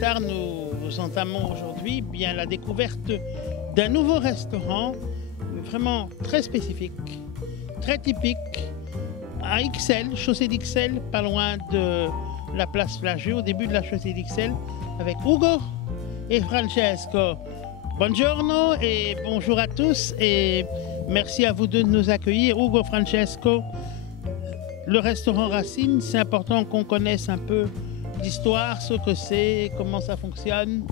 Star, nous entamons aujourd'hui bien la découverte d'un nouveau restaurant vraiment très spécifique, très typique, à Ixelles, chaussée d'Ixelles, pas loin de la place Flagieux, au début de la chaussée d'Ixelles, avec Ugo et Francesco. Buongiorno et bonjour à tous et merci à vous deux de nous accueillir. Ugo, Francesco, le restaurant Racine, c'est important qu'on connaisse un peu l'histoire, ce que c'est, comment ça fonctionne.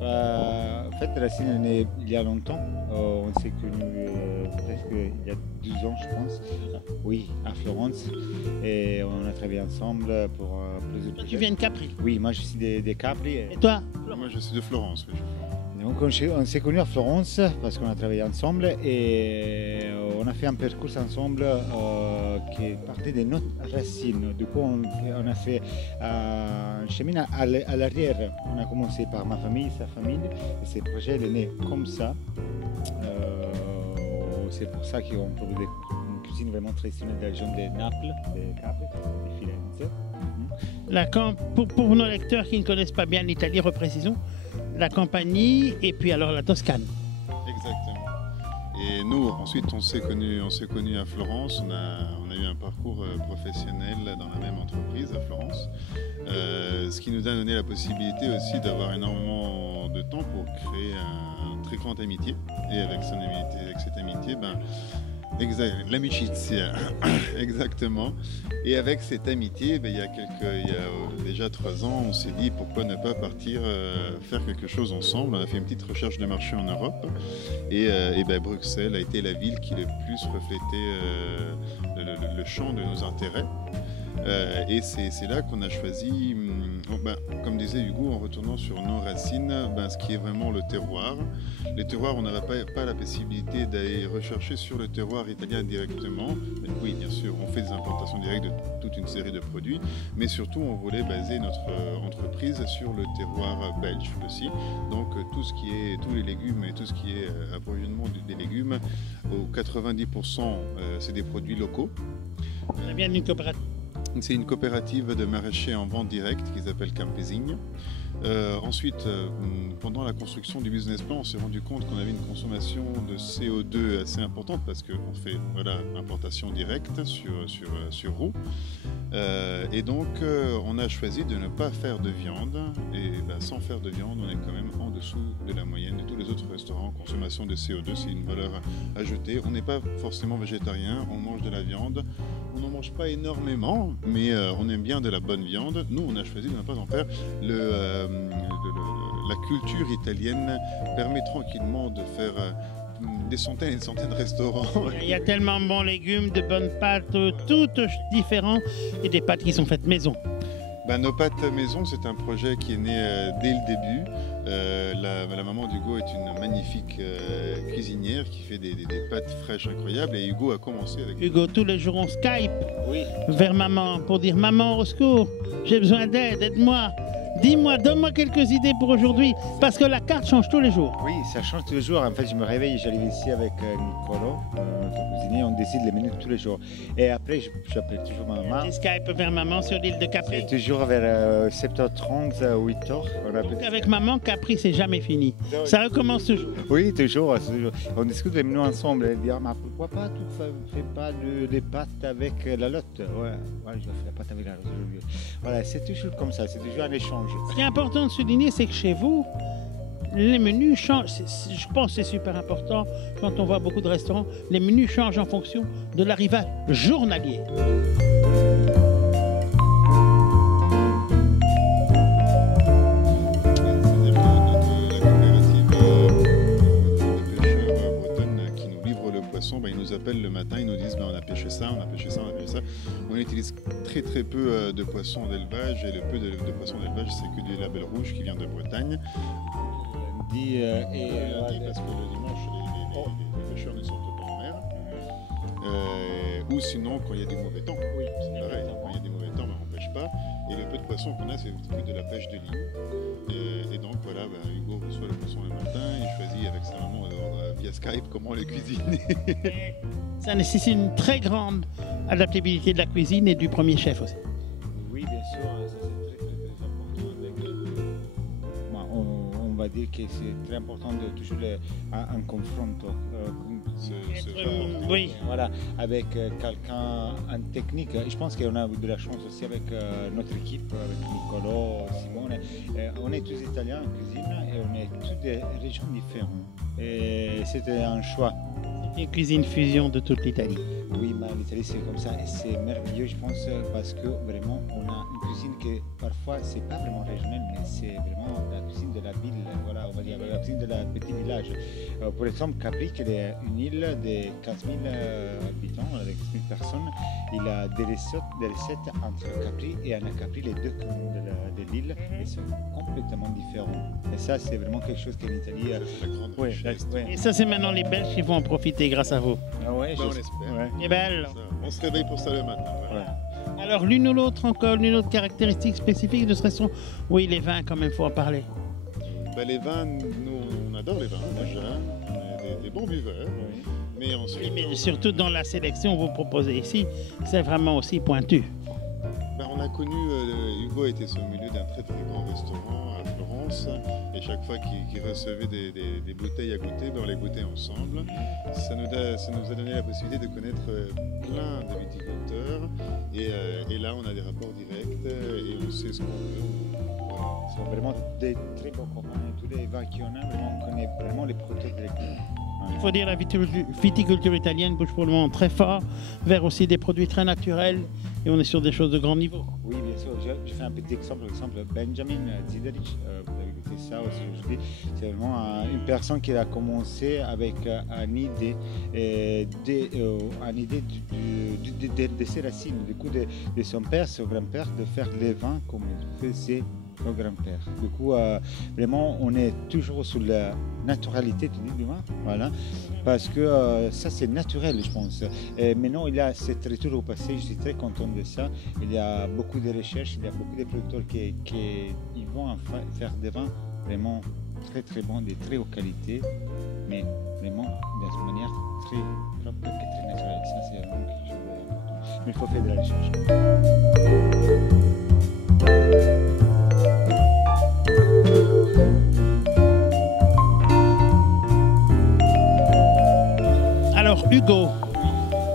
En fait, Racine est né il y a longtemps. On s'est connus presque il y a 12 ans, je pense. Oui, à Florence. Et on a travaillé ensemble pour plusieurs projets. Tu viens de Capri? Oui, moi je suis de Capri. Et toi? Moi je suis de Florence. Oui. Donc on s'est connus à Florence parce qu'on a travaillé ensemble et on a fait un parcours ensemble qui partait de notre racine. Du coup, on a fait un chemin à l'arrière. On a commencé par ma famille, sa famille, et ce projet est né comme ça. C'est pour ça qu'on trouve une cuisine vraiment traditionnelle de la région de Naples, de Capri, de Firenze. Pour nos lecteurs qui ne connaissent pas bien l'Italie, reprécisons la Campanie et puis alors la Toscane. Exactement. Et nous, ensuite, on s'est connus à Florence. On a eu un parcours professionnel dans la même entreprise à Florence, ce qui nous a donné la possibilité aussi d'avoir énormément de temps pour créer une très grande amitié. Et avec cette amitié, l'amicizia, exactement. Et avec cette amitié, il y a déjà 3 ans, on s'est dit pourquoi ne pas partir faire quelque chose ensemble. On a fait une petite recherche de marché en Europe et Bruxelles a été la ville qui le plus reflétait le champ de nos intérêts. Et c'est là qu'on a choisi, comme disait Hugo, en retournant sur nos racines, ce qui est vraiment le terroir. Les terroirs, on n'avait pas la possibilité d'aller rechercher sur le terroir italien directement. Mais oui, bien sûr, on fait des importations directes de toute une série de produits, mais surtout, on voulait baser notre entreprise sur le terroir belge aussi. Donc, tous les légumes et tout ce qui est approvisionnement des légumes, aux 90%, c'est des produits locaux. On a bien une coopérative. C'est une coopérative de maraîchers en vente directe qui s'appelle Campesing. Ensuite, pendant la construction du business plan, on s'est rendu compte qu'on avait une consommation de CO2 assez importante parce qu'on fait importation directe sur roue. Et donc, on a choisi de ne pas faire de viande. Et sans faire de viande, on est quand même en dessous de la moyenne de tous les autres restaurants. Consommation de CO2, c'est une valeur ajoutée. On n'est pas forcément végétarien, on mange de la viande. On n'en mange pas énormément, mais on aime bien de la bonne viande. Nous, on a choisi de ne pas en faire. La culture italienne permet tranquillement de faire des centaines et des centaines de restaurants. Il y a tellement de bons légumes, de bonnes pâtes, toutes différentes, et des pâtes qui sont faites maison. Nos pâtes maison, c'est un projet qui est né dès le début. La maman d'Hugo est une magnifique cuisinière qui fait des pâtes fraîches incroyables. Et Hugo a commencé avec... Hugo, tous les jours on Skype Oui. vers maman pour dire « Maman, au secours, j'ai besoin d'aide, aide-moi. Dis-moi, donne-moi quelques idées pour aujourd'hui. » Parce que la carte change tous les jours. Oui, ça change tous les jours. En fait, je me réveille, j'arrive ici avec Nicolo, notre cuisinier, on décide les menus tous les jours. Et après, j'appelle toujours ma maman. Et Skype vers maman sur l'île de Capri. C'est toujours vers 7h30, 8h. Donc avec maman, Capri, c'est jamais fini. Ça recommence toujours. Oui, toujours. On discute les menus ensemble. Elle dit pourquoi pas tu ne fais pas des pâtes avec la lotte. Ouais, je vais faire la pâte avec la lotte aujourd'hui. Voilà, c'est toujours comme ça, c'est toujours un échange. Ce qui est important de souligner, c'est que chez vous, les menus changent. Je pense que c'est super important quand on voit beaucoup de restaurants. Les menus changent en fonction de l'arrivage journalier. Ils nous appellent le matin, ils nous disent on a pêché ça, on a pêché ça, on a pêché ça. On utilise très peu de poissons d'élevage et le peu de poissons d'élevage c'est que du label rouge qui vient de Bretagne. Lundi parce que le dimanche les pêcheurs ne sortent pas en mer. Ou sinon quand il y a des mauvais temps. Oui, c'est pareil, quand il y a des mauvais temps on ne pêche pas. Et le peu de poissons qu'on a c'est que de la pêche de ligne. Et donc voilà, Hugo reçoit le poisson le matin, il choisit avec sa maman via Skype comment le cuisiner. Ça nécessite une très grande adaptabilité de la cuisine et du premier chef aussi. Oui, bien sûr, ça c'est très important avec va dire que c'est très important de toujours un confronto. Oui. Voilà, avec quelqu'un en technique. Je pense qu'on a eu de la chance aussi avec notre équipe, avec Niccolo, Simone. On est tous italiens en cuisine et on est tous des régions différentes. Et c'était un choix. Une cuisine fusion de toute l'Italie. Oui, mais l'Italie c'est comme ça et c'est merveilleux, je pense, parce que vraiment on a une cuisine qui parfois c'est pas vraiment régionale, mais c'est vraiment la cuisine de la ville, voilà, on va dire la cuisine de la petit village. Par exemple, Capri, qui est une île de 15 000 habitants, avec 15 000 personnes, il a des recettes entre Capri et Anacapri, les deux communes de l'île, et sont complètement différents. Et ça, c'est vraiment quelque chose qu'en Italie. La grande richesse. Et ça, c'est maintenant les Belges qui vont en profiter grâce à vous. Ah ouais, on espère. Ouais. Et belle. On se réveille pour ça le matin. Voilà. Alors, l'une ou l'autre encore, l'une autre caractéristique spécifique de ce restaurant? Oui, les vins, quand même, il faut en parler. Ben, les vins, nous, on adore les vins déjà. On est des bons buveurs. Oui. Mais ensuite, Oui, mais surtout dans la sélection que vous proposez ici, c'est vraiment aussi pointu. ben, on a connu, Hugo était sur le milieu d'un très très grand restaurant à Florence. Et chaque fois qu'il recevait des bouteilles à goûter, ben, on les goûtait ensemble. Ça nous a donné la possibilité de connaître plein de viticulteurs. Et là, on a des rapports directs et on sait ce qu'on veut. Voilà. Ce sont vraiment des très bons copains. Tous les vins qu'on a, vraiment, on connaît vraiment les produits directement. Il faut dire la viticulture italienne bouge pour le moment très fort vers aussi des produits très naturels et on est sur des choses de grand niveau. Oui, bien sûr. Je fais un petit exemple. Par exemple, Benjamin Zidarich, vous avez goûté ça aussi aujourd'hui. C'est vraiment une personne qui a commencé avec une idée, de ses racines, du coup de son père, son grand-père, de faire les vins comme faisait nos grands-pères. Du coup, vraiment, on est toujours sur la naturalité du vin, voilà, parce que ça c'est naturel, je pense. Et maintenant, il y a cette retour au passé, je suis très content de ça. Il y a beaucoup de recherches, il y a beaucoup de producteurs qui vont faire des vins vraiment très très bons, de très haute qualité, mais vraiment d'une manière très propre et très naturelle. Ça c'est vraiment quelque chose d'important. Mais il faut faire de la recherche. Alors Hugo,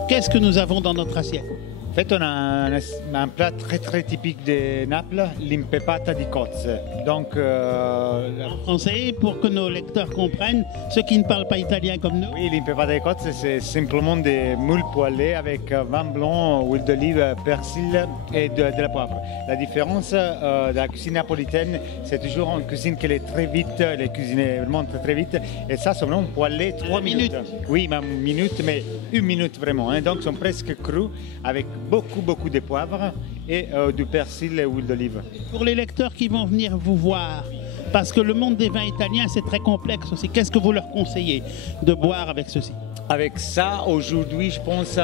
qu'est-ce que nous avons dans notre assiette? En fait, on a un plat très très typique de Naples, l'impepata di cozze. Donc, En français, pour que nos lecteurs comprennent, ceux qui ne parlent pas italien comme nous. oui, l'impepata di cozze, c'est simplement des moules poêlées avec vin blanc, huile d'olive, persil et de la poivre. La différence de la cuisine napolitaine, c'est toujours une cuisine qui est très vite, les cuisiner vraiment très très vite. Et ça, c'est vraiment poêlé 3 minutes. Oui, mais une minute vraiment. Hein. Donc, ils sont presque crus avec beaucoup de poivre et du persil et huile d'olive. Pour les lecteurs qui vont venir vous voir, parce que le monde des vins italiens, c'est très complexe aussi, qu'est-ce que vous leur conseillez de boire avec ceci? Avec ça, aujourd'hui, je pense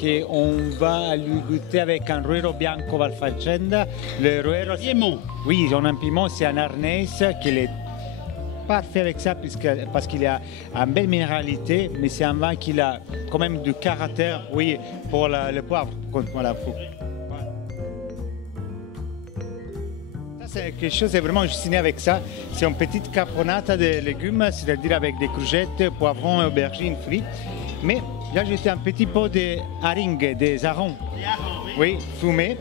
qu'on va lui goûter avec un Ruero Bianco Valfagenda. Le Ruero, Piémont. oui, on a un piment, c'est un arnès qui est parfait avec ça parce qu'il a une belle minéralité, mais c'est un vin qui a quand même du caractère, oui, pour le poivre. Voilà, ça, c'est quelque chose, c'est vraiment cuisiné avec ça. C'est une petite caponata de légumes, c'est-à-dire avec des courgettes, poivrons, aubergines, fruits. Mais j'ai ajouté un petit pot de haringue, des harengs, oui, fumés.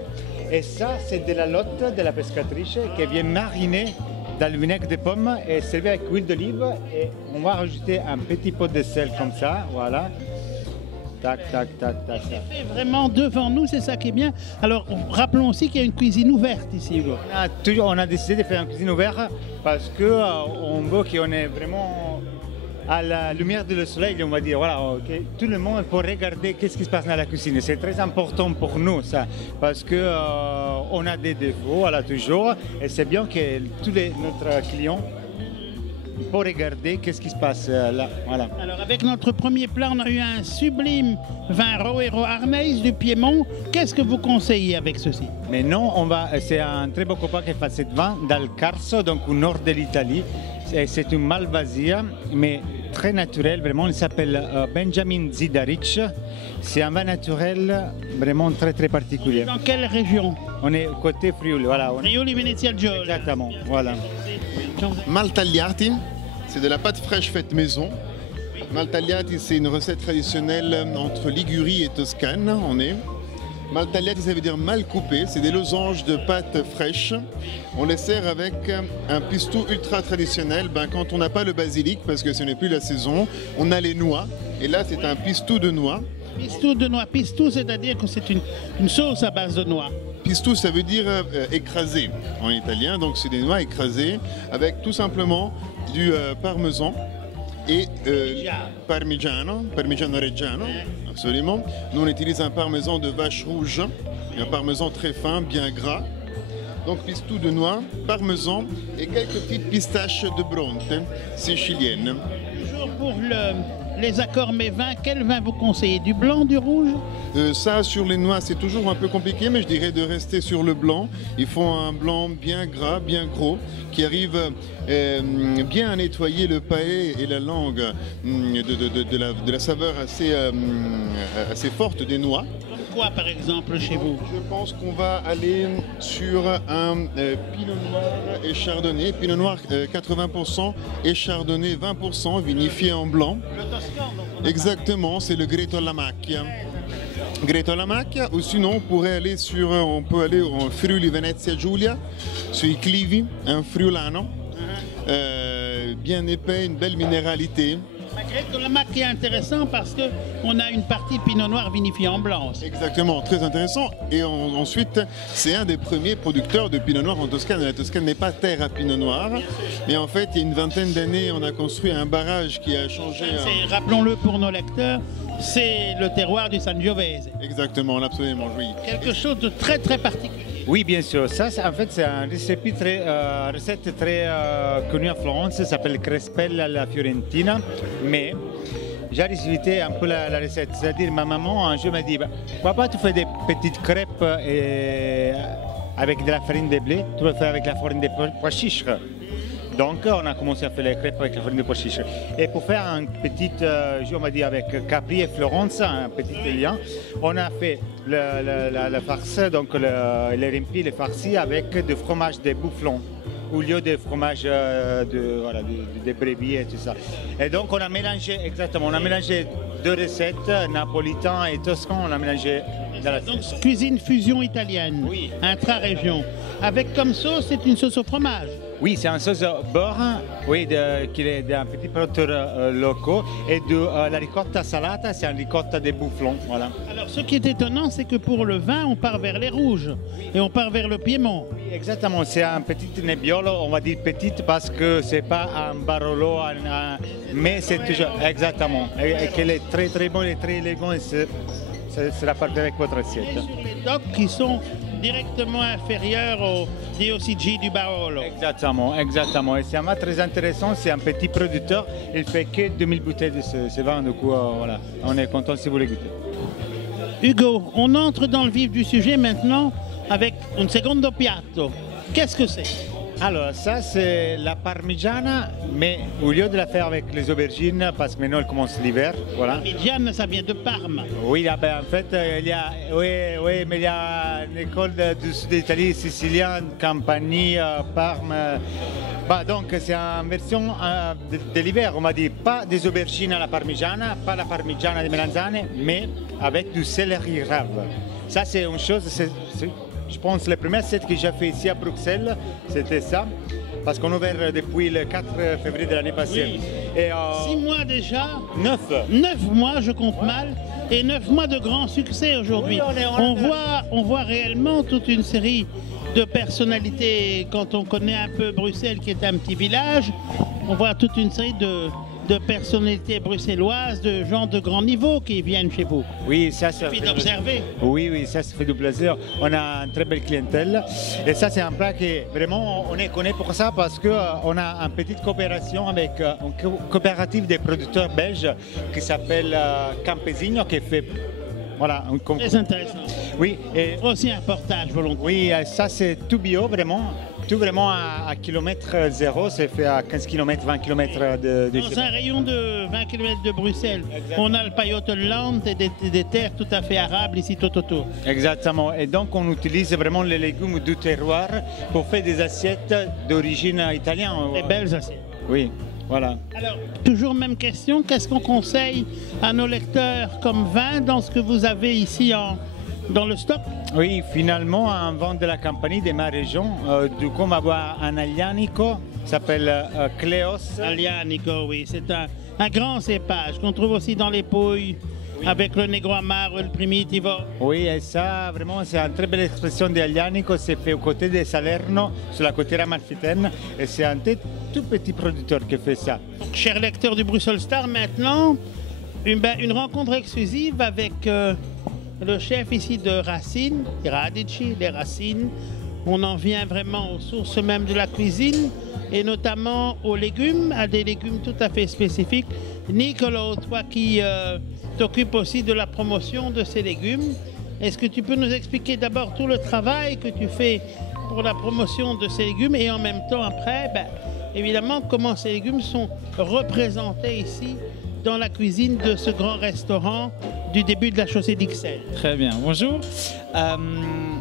Et ça, c'est de la lotte de la pescatrice qui vient mariner dans le vinaigre de pomme et servi avec huile d'olive. Et on va rajouter un petit pot de sel comme ça, voilà. Tac, tac, tac, tac. C'est fait vraiment devant nous, c'est ça qui est bien. Alors, rappelons aussi qu'il y a une cuisine ouverte ici, Hugo. On a décidé de faire une cuisine ouverte parce qu'on veut qu'on est vraiment à la lumière du soleil, on va dire, voilà, okay. Tout le monde peut regarder qu'est-ce qui se passe dans la cuisine. C'est très important pour nous, ça, parce que on a des défauts, voilà, toujours, et c'est bien que tous notre clients peuvent regarder qu'est-ce qui se passe là, voilà. Alors, avec notre premier plat, on a eu un sublime vin Roero Arneis du Piémont. Qu'est-ce que vous conseillez avec ceci? Mais non, c'est un très beau copain qui fait ce vin dans le Carso, donc au nord de l'Italie. C'est une Malvasia, mais très naturel, vraiment. Il s'appelle Benjamin Zidarich. C'est un vin naturel vraiment très très particulier. Dans quelle région? On est côté Friuli, voilà. Friuli Venezia Giulia. Exactement, voilà. Maltagliati, c'est de la pâte fraîche faite maison. Maltagliati, c'est une recette traditionnelle entre Ligurie et Toscane. Maltagliati, ça veut dire mal coupé. C'est des losanges de pâte fraîche. On les sert avec un pistou ultra traditionnel. Quand on n'a pas le basilic, parce que ce n'est plus la saison, on a les noix. Et là, c'est un pistou de noix. Pistou de noix. Pistou, c'est-à-dire que c'est une sauce à base de noix. Pistou, ça veut dire écrasé en italien. Donc, c'est des noix écrasées avec tout simplement du parmesan. Et parmigiano reggiano, absolument. Nous on utilise un parmesan de vache rouge, un parmesan très fin, bien gras. Donc pistou de noix, parmesan et quelques petites pistaches de Bronte siciliennes. Toujours pour les accords mets vins, quel vin vous conseillez? Du blanc, du rouge? Ça, sur les noix, c'est toujours un peu compliqué, mais je dirais de rester sur le blanc. Il faut un blanc bien gras, bien gros, qui arrive bien à nettoyer le palais et la langue de la saveur assez forte des noix. Quoi, par exemple, chez vous? Je pense qu'on va aller sur un pinot noir et chardonnay. Pinot noir 80% et chardonnay 20%, vinifié en blanc. Le Toscan, donc. Exactement, c'est le Greto alla Macchia. Greto alla Macchia, ou sinon on peut aller en Friuli Venezia Giulia, sur i Clivi, un friulano, bien épais, une belle minéralité. Greto alla Macchia est intéressant parce qu'on a une partie pinot noir vinifiée en blanc aussi. Exactement, très intéressant. Et ensuite, c'est un des premiers producteurs de pinot noir en Toscane. La Toscane n'est pas terre à pinot noir, mais en fait, il y a une vingtaine d'années, on a construit un barrage qui a changé. Rappelons-le pour nos lecteurs, c'est le terroir du Sangiovese. Exactement, absolument, oui. Quelque chose de très très particulier. Oui, bien sûr. Ça, en fait, c'est une recette très connue à Florence. Ça s'appelle crespella alla fiorentina. Mais j'ai revisité un peu la recette. C'est-à-dire, ma maman, un jour, m'a dit papa, tu fais des petites crêpes avec de la farine de blé. Tu peux faire avec la farine de pois chiches. Donc, on a commencé à faire les crêpes avec la farine de pois chiches. Et pour faire un petit jeu, on va dire, avec Capri et Florence, un petit lien, on a fait la farce, donc les remplis, les farcis avec du fromage de bufflon, au lieu de fromage de brebis et tout ça. Et donc, on a mélangé deux recettes, napolitain et toscan, on a mélangé. Donc, cuisine fusion italienne, oui. Intra-région. Avec comme sauce, c'est une sauce au fromage. Oui, c'est une sauce beurre, oui, qui est d'un petit producteur local. Et de la ricotta salata, c'est une ricotta de bufflon. Voilà. Alors, ce qui est étonnant, c'est que pour le vin, on part vers les rouges et on part vers le Piémont. Oui, exactement. C'est un petit nebbiolo, on va dire petite parce que c'est pas un Barolo, mais c'est toujours exactement. Et qu'elle est très très bonne et très élégante. Ça sera parfait avec votre assiette. Et sur les docks qui sont directement inférieurs au DOCG du Barolo. Exactement, exactement. Et c'est un vin très intéressant, c'est un petit producteur. Il fait que 2000 bouteilles de ce vin, du coup, voilà. On est content si vous les goûtez. Hugo, on entre dans le vif du sujet maintenant avec un secondo piatto. Qu'est-ce que c'est? Alors, ça, c'est la parmigiana, mais au lieu de la faire avec les aubergines, parce que maintenant, elle commence l'hiver, voilà. Parmigiana, ça vient de Parme. Oui, en fait, mais il y a une école du sud d'Italie, sicilienne, Campanie, Parme. Donc, c'est une version de l'hiver, on m'a dit, pas des aubergines à la parmigiana, pas la parmigiana de melanzane, mais avec du céleri rave. Ça, c'est une chose, je pense que les premières recettes que j'ai fait ici à Bruxelles, c'était ça, parce qu'on a ouvert depuis le 4 février de l'année passée. Oui. Et, 6 mois déjà. 9. 9 mois, je compte mal, et 9 mois de grand succès aujourd'hui. Oui, on voit réellement toute une série de personnalités. Quand on connaît un peu Bruxelles, qui est un petit village, on voit toute une série de personnalités bruxelloises, de gens de grand niveau qui viennent chez vous. Oui, ça suffit d'observer. Oui, ça fait du plaisir. On a une très belle clientèle. Et ça, c'est un plat qui vraiment, on est connu pour ça parce qu'on a une petite coopération avec une coopérative des producteurs belges qui s'appelle Campesino, qui fait. Voilà, très intéressant. Oui. Et aussi un portage volontaire. Oui, ça c'est tout bio, vraiment. Tout vraiment à kilomètre zéro, c'est fait à 15 km, 20 km de Dans chez un rayon de 20 km de Bruxelles, Exactement. on a le Pajottenland et des terres tout à fait arables ici tout autour. Exactement. Et donc, on utilise vraiment les légumes du terroir pour faire des assiettes d'origine italienne. Des belles assiettes. Oui, voilà. Alors, toujours même question, qu'est-ce qu'on conseille à nos lecteurs comme vin dans ce que vous avez ici dans le stock? Oui, finalement, un vin de la Campanie, de ma région. Du coup, on va avoir un Aglianico, qui s'appelle Cléos. Aglianico, oui, c'est un grand cépage qu'on trouve aussi dans les Pouilles, avec le Negro Amaro et le Primitivo. Oui, et ça, vraiment, c'est une très belle expression de Aglianico. C'est fait aux côtés de Salerno, sur la côtière amalfitaine. Et c'est un tout petit producteur qui fait ça. Chers lecteurs du Bruxelles Star, maintenant, une rencontre exclusive avec le chef ici de Racine, Radici, les Racines. On en vient vraiment aux sources même de la cuisine et notamment aux légumes, à des légumes tout à fait spécifiques. Nicolo, toi qui t'occupes aussi de la promotion de ces légumes, est-ce que tu peux nous expliquer d'abord tout le travail que tu fais pour la promotion de ces légumes et en même temps après, évidemment, comment ces légumes sont représentés ici dans la cuisine de ce grand restaurant du début de la chaussée d'Ixelles? Très bien, bonjour.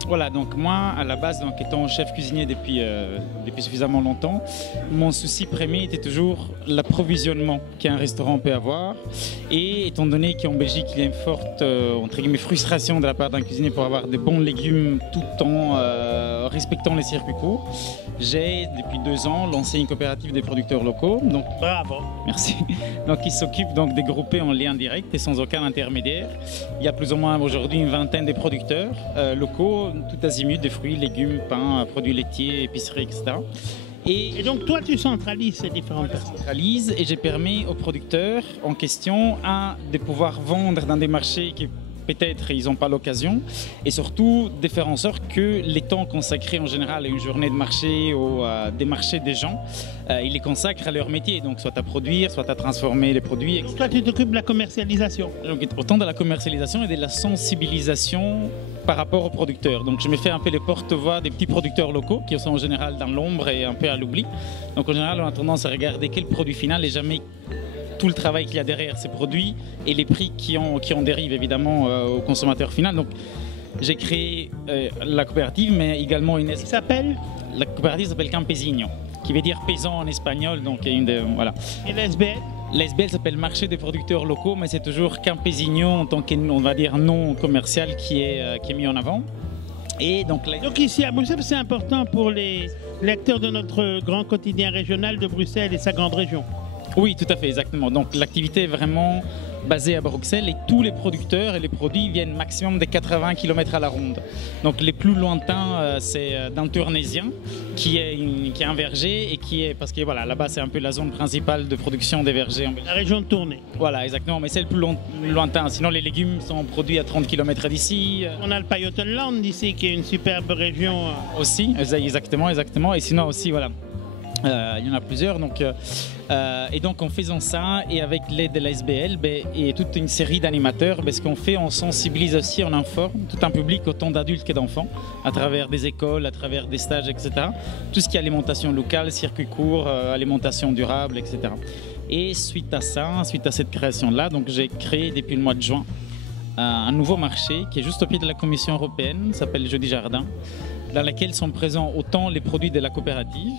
Voilà, donc moi, à la base, donc, étant chef cuisinier depuis suffisamment longtemps, mon souci premier était toujours l'approvisionnement qu'un restaurant peut avoir. Et étant donné qu'en Belgique, il y a une forte entre guillemets, frustration de la part d'un cuisinier pour avoir de bons légumes tout en respectant les circuits courts, j'ai, depuis 2 ans, lancé une coopérative des producteurs locaux. Donc, Bravo. merci. Donc, ils s'occupent donc de grouper en lien direct et sans aucun intermédiaire. Il y a plus ou moins aujourd'hui une vingtaine de producteurs locaux, tout azimut, des fruits, légumes, pains, produits laitiers, épiceries, etc. Et donc toi, tu centralises ces différentes personnes. Centralise et j'ai permis aux producteurs en question de pouvoir vendre dans des marchés qui peut-être ils n'ont pas l'occasion et surtout de faire en sorte que les temps consacrés en général à une journée de marché ou à des marchés des gens, ils les consacrent à leur métier, donc soit à produire, soit à transformer les produits, etc. Toi, tu t'occupes de la commercialisation. Donc autant de la commercialisation et de la sensibilisation par rapport aux producteurs. Donc je me fais un peu les porte-voix des petits producteurs locaux qui sont en général dans l'ombre et un peu à l'oubli. Donc en général on a tendance à regarder quel produit final et jamais tout le travail qu'il y a derrière ces produits et les prix qui en dérivent évidemment au consommateur final. Donc j'ai créé la coopérative mais également une... Qui s'appelle? La coopérative s'appelle Campesino, qui veut dire paysan en espagnol, donc une de... Voilà. Et l'SBL? L'SBL s'appelle Marché des producteurs locaux, mais c'est toujours Campesino en tant qu'on va dire nom commercial qui est mis en avant. Et donc ici à Bruxelles, c'est important pour les lecteurs de notre grand quotidien régional de Bruxelles et sa grande région. Oui, tout à fait, exactement. Donc l'activité est vraiment basée à Bruxelles et tous les producteurs et les produits viennent maximum de 80 km à la ronde. Donc les plus lointains, c'est d'un Tournésien qui est un verger et qui est, parce que voilà, là-bas c'est un peu la zone principale de production des vergers en Belgique. La région de Tournai. Voilà, exactement, mais c'est le plus lointain. Sinon les légumes sont produits à 30 km d'ici. On a le Pajottenland ici qui est une superbe région. Aussi, exactement. Et sinon aussi, voilà. Il y en a plusieurs, et donc en faisant ça et avec l'aide de la SBL et toute une série d'animateurs, ce qu'on fait, on sensibilise aussi, on informe tout un public, autant d'adultes que d'enfants, à travers des écoles, à travers des stages, etc. Tout ce qui est alimentation locale, circuit court, alimentation durable, etc. Et suite à ça, suite à cette création-là, donc j'ai créé depuis le mois de juin un nouveau marché qui est juste au pied de la Commission européenne, s'appelle Jeudi Jardin, dans laquelle sont présents autant les produits de la coopérative,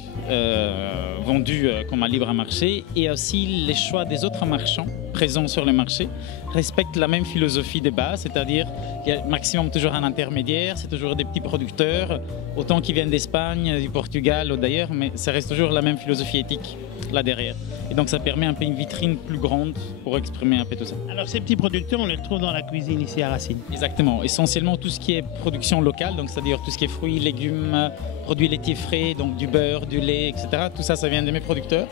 vendus comme un libre marché, et aussi les choix des autres marchands présents sur le marché respectent la même philosophie de base, c'est-à-dire qu'il y a maximum toujours un intermédiaire, c'est toujours des petits producteurs, autant qui viennent d'Espagne, du Portugal ou d'ailleurs, mais ça reste toujours la même philosophie éthique là derrière. Et donc ça permet un peu une vitrine plus grande pour exprimer un peu tout ça. Alors ces petits producteurs, on les retrouve dans la cuisine ici à Racine. Exactement, essentiellement tout ce qui est production locale, donc c'est-à-dire tout ce qui est fruits, légumes, produits laitiers frais, donc du beurre, du lait, etc. Tout ça, ça vient de mes producteurs.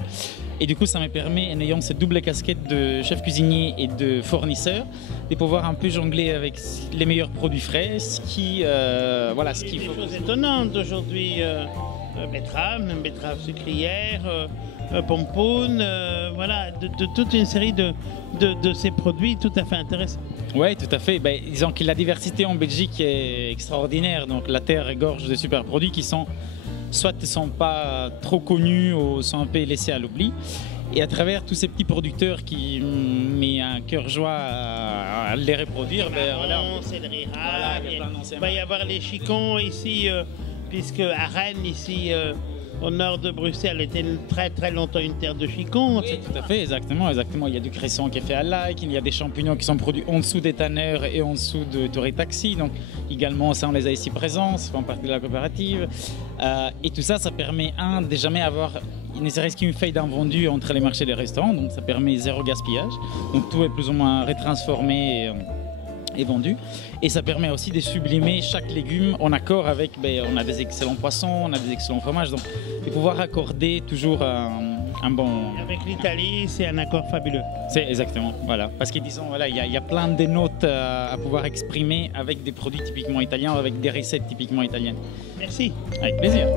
Et du coup, ça me permet, en ayant cette double casquette de chef cuisinier et de fournisseur, de pouvoir un peu jongler avec les meilleurs produits frais, ce qu'il faut. Des choses étonnantes aujourd'hui, betterave sucrière, pompoune, voilà, de toute une série de ces produits tout à fait intéressants. Oui, tout à fait. Disons que la diversité en Belgique est extraordinaire. Donc la terre regorge de super produits qui sont soit ne sont pas trop connus ou sont un peu laissés à l'oubli. Et à travers tous ces petits producteurs qui mettent un cœur joie à les reproduire, Céleri Voilà, il y a plein d'anciens il va y avoir les chicons ici, puisque à Rennes, ici, au nord de Bruxelles, était très très longtemps une terre de chicons. Oui, tout à fait, exactement. Il y a du cresson qui est fait à l'ail, il y a des champignons qui sont produits en dessous des tanneurs et en dessous de Torrey Taxi. Donc également, ça on les a ici présents, ça fait partie de la coopérative. Et tout ça, ça permet de jamais avoir ne serait-ce qu'une feuille d'invendu entre les marchés des restaurants. Donc ça permet zéro gaspillage. Donc tout est plus ou moins retransformé et vendu. Et ça permet aussi de sublimer chaque légume en accord avec, on a des excellents poissons, on a des excellents fromages, donc de pouvoir accorder toujours un bon... Avec l'Italie, c'est un accord fabuleux. C'est exactement, voilà. Parce que disons, voilà, il y a plein de notes à pouvoir exprimer avec des produits typiquement italiens, avec des recettes typiquement italiennes. Merci. Avec plaisir.